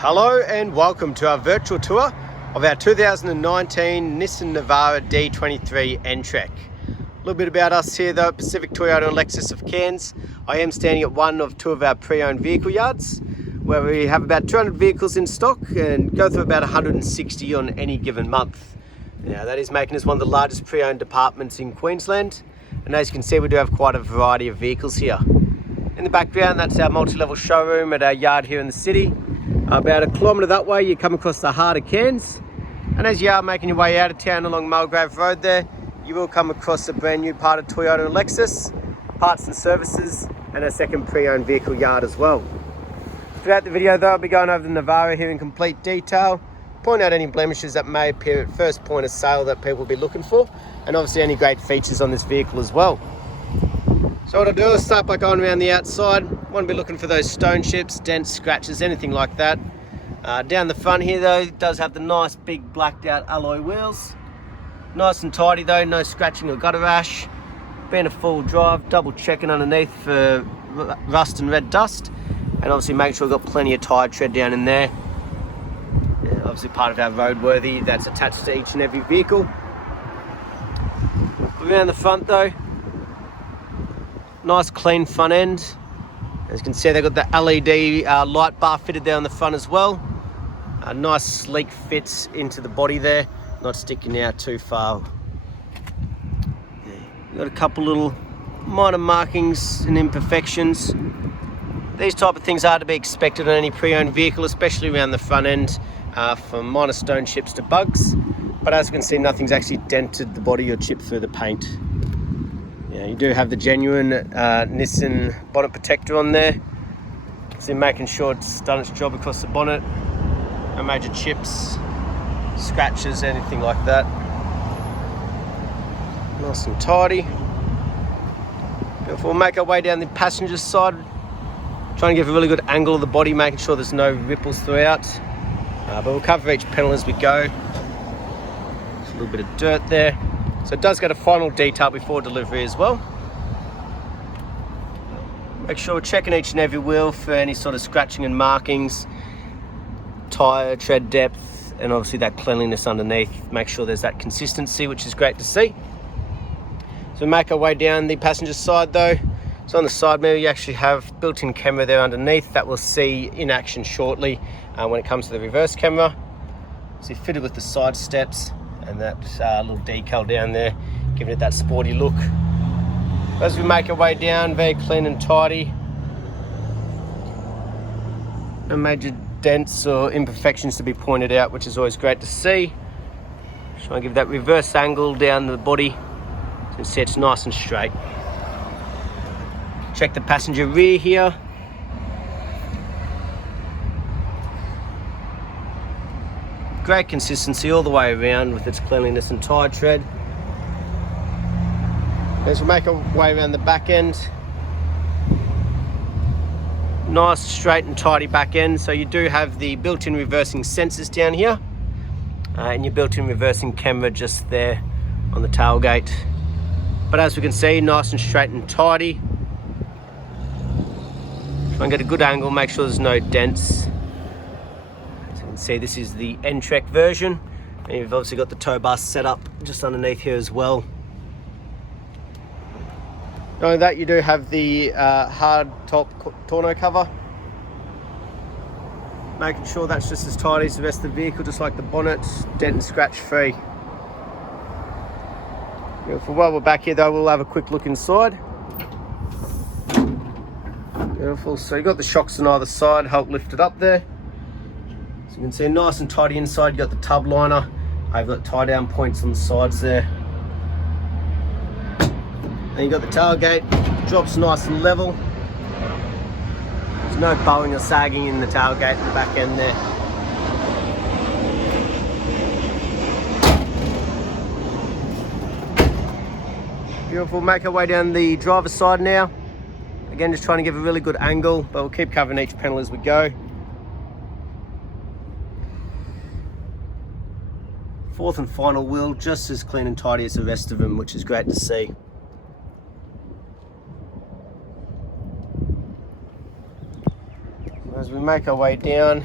Hello and welcome to our virtual tour of our 2019 Nissan Navara D23 N-Trek. A little bit about us here though at Pacific Toyota and Lexus of Cairns. I am standing at one of two of our pre-owned vehicle yards where we have about 200 vehicles in stock and go through about 160 on any given month. Now that is making us one of the largest pre-owned departments in Queensland, and as you can see we do have quite a variety of vehicles here. In the background, that's our multi-level showroom at our yard here in the city. About a kilometre that way you come across the heart of Cairns, and as you are making your way out of town along Mulgrave Road there, you will come across a brand new part of Toyota and Lexus, parts and services, and a second pre-owned vehicle yard as well. Throughout the video though, I'll be going over the Navara here in complete detail, point out any blemishes that may appear at first point of sale that people will be looking for, and obviously any great features on this vehicle as well. So what I'll do is start by going around the outside. Want to be looking for those stone chips, dents, scratches, anything like that. Down the front here though, it does have the nice big blacked out alloy wheels. Nice and tidy though, no scratching or gutter rash. Being a full drive, double checking underneath for rust and red dust. And obviously make sure we've got plenty of tyre tread down in there. Yeah, obviously part of our roadworthy that's attached to each and every vehicle. Around the front though, nice clean front end. As you can see, they've got the LED light bar fitted there on the front as well. Nice sleek fits into the body there, not sticking out too far. You've got a couple little minor markings and imperfections. These type of things are to be expected on any pre-owned vehicle, especially around the front end, from minor stone chips to bugs. But as you can see, nothing's actually dented the body or chipped through the paint. Yeah, you do have the genuine Nissan bonnet protector on there. So making sure it's done its job across the bonnet. No major chips, scratches, anything like that. Nice and tidy. We'll make our way down the passenger side. Trying to give a really good angle of the body, making sure there's no ripples throughout. But we'll cover each panel as we go. There's a little bit of dirt there. So it does get a final detail before delivery as well. Make sure we're checking each and every wheel for any sort of scratching and markings, tyre tread depth, and obviously that cleanliness underneath. Make sure there's that consistency, which is great to see. So we make our way down the passenger side though. So on the side mirror you actually have built-in camera there underneath that we'll see in action shortly when it comes to the reverse camera. So fitted with the side steps and that little decal down there, giving it that sporty look. As we make our way down, very clean and tidy. No major dents or imperfections to be pointed out, which is always great to see. Try and give that reverse angle down the body so you can see it's nice and straight. Check the passenger rear here. Great consistency all the way around with its cleanliness and tyre tread. As we make our way around the back end, nice straight and tidy back end. So you do have the built-in reversing sensors down here and your built-in reversing camera just there on the tailgate. But as we can see, nice and straight and tidy. Try and get a good angle, make sure there's no dents. See, this is the N-Trek version, and you've obviously got the tow bar set up just underneath here as well. Not only that, you do have the hard top tonneau cover, making sure that's just as tidy as the rest of the vehicle, just like the bonnet, dent and scratch free. Beautiful. While we're back here though, we'll have a quick look inside. Beautiful. So you've got the shocks on either side, help lift it up there. So you can see nice and tidy inside. You've got the tub liner. I've got tie down points on the sides there. And you've got the tailgate, drops nice and level. There's no bowing or sagging in the tailgate in the back end there. Beautiful, make our way down the driver's side now. Again, just trying to give a really good angle, but we'll keep covering each panel as we go. Fourth and final wheel, just as clean and tidy as the rest of them, which is great to see. As we make our way down,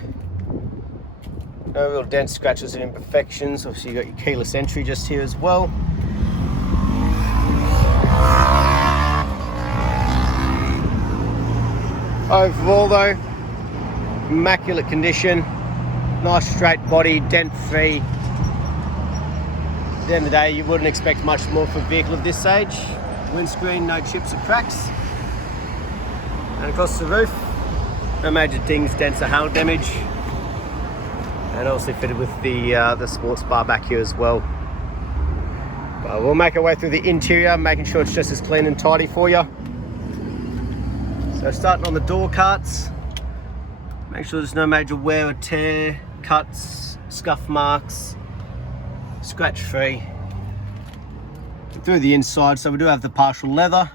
No real dents, scratches and imperfections. Obviously you've got your keyless entry just here as well. Overall though, immaculate condition, nice straight body, dent free. At the end of the day, you wouldn't expect much more for a vehicle of this age. Windscreen, no chips or cracks. And across the roof, no major dings, dents or hail damage. And also fitted with the sports bar back here as well. But we'll make our way through the interior, making sure it's just as clean and tidy for you. So starting on the door carts, make sure there's no major wear or tear, cuts, scuff marks, scratch free. Through the inside, so we do have the partial leather.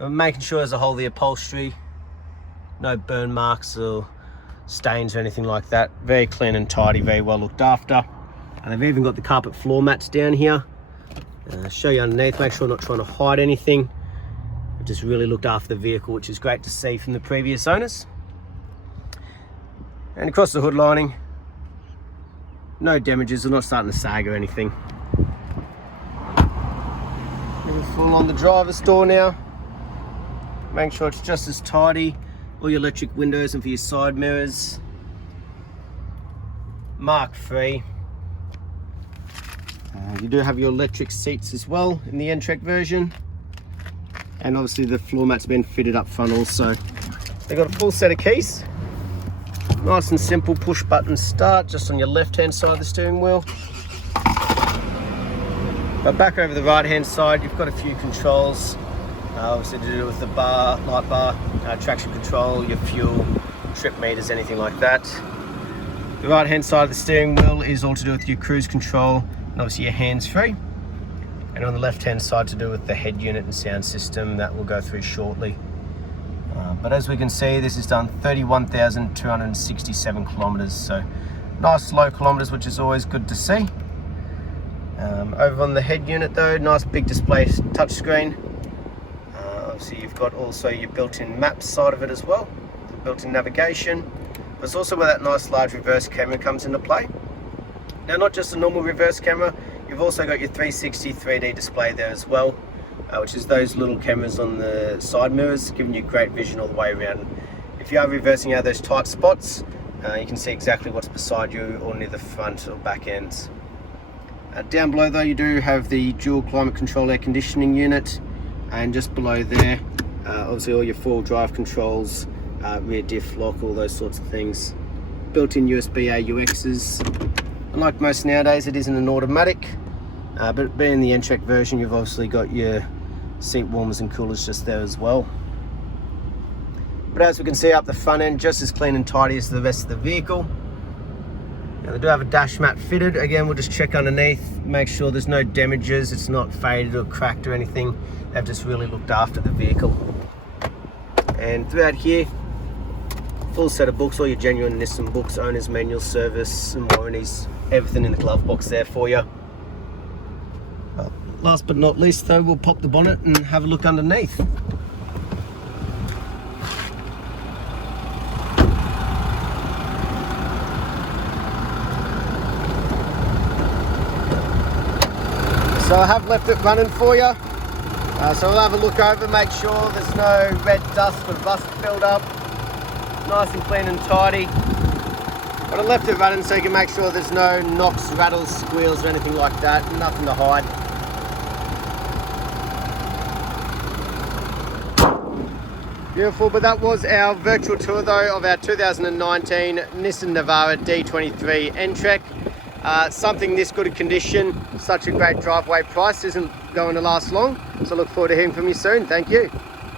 We're making sure as a whole the upholstery, no burn marks or stains or anything like that. Very clean and tidy, very well looked after. And they've even got the carpet floor mats down here. Show you underneath, make sure I'm not trying to hide anything. I've just really looked after the vehicle, which is great to see from the previous owners. And across the hood lining, no damages, they're not starting to sag or anything. Moving full on the driver's door now. Make sure it's just as tidy. All your electric windows and for your side mirrors. Mark free. You do have your electric seats as well in the N-Trek version. And obviously the floor mat's been fitted up front also. They've got a full set of keys. Nice and simple push button start just on your left hand side of the steering wheel. But back over the right hand side you've got a few controls. Obviously to do with the bar, light bar, traction control, your fuel, trip meters, anything like that. The right hand side of the steering wheel is all to do with your cruise control and obviously your hands free. And on the left hand side to do with the head unit and sound system that we'll go through shortly. But as we can see, this is done 31,267 kilometers, so nice low kilometers, which is always good to see. Over on the head unit though, nice big display touchscreen. Obviously you've got also your built-in maps side of it as well, built-in navigation. But it's also where that nice large reverse camera comes into play. Now not just a normal reverse camera, you've also got your 360 3D display there as well. Which is those little cameras on the side mirrors, giving you great vision all the way around. If you are reversing out of those tight spots, you can see exactly what's beside you or near the front or back ends. Down below though, you do have the dual climate control air conditioning unit, and just below there, obviously all your four-wheel drive controls, rear diff lock, all those sorts of things. Built-in USB AUXs. Unlike most nowadays, it isn't an automatic, but being the N-Trek version, you've obviously got your seat warmers and coolers just there as well. But as we can see up the front end, just as clean and tidy as the rest of the vehicle. Now they do have a dash mat fitted. Again, we'll just check underneath, make sure there's no damages, it's not faded or cracked or anything. They've just really looked after the vehicle. And throughout here, full set of books, all your genuine Nissan books, owner's manual, service and warranties, everything in the glove box there for you. Last but not least though, we'll pop the bonnet and have a look underneath. So I have left it running for you. So we'll have a look over, make sure there's no red dust or rust build up. Nice and clean and tidy. But I left it running so you can make sure there's no knocks, rattles, squeals or anything like that. Nothing to hide. Beautiful, but that was our virtual tour though of our 2019 Nissan Navara D23 N-Trek. Something this good a condition, such a great driveway price isn't going to last long. So look forward to hearing from you soon. Thank you.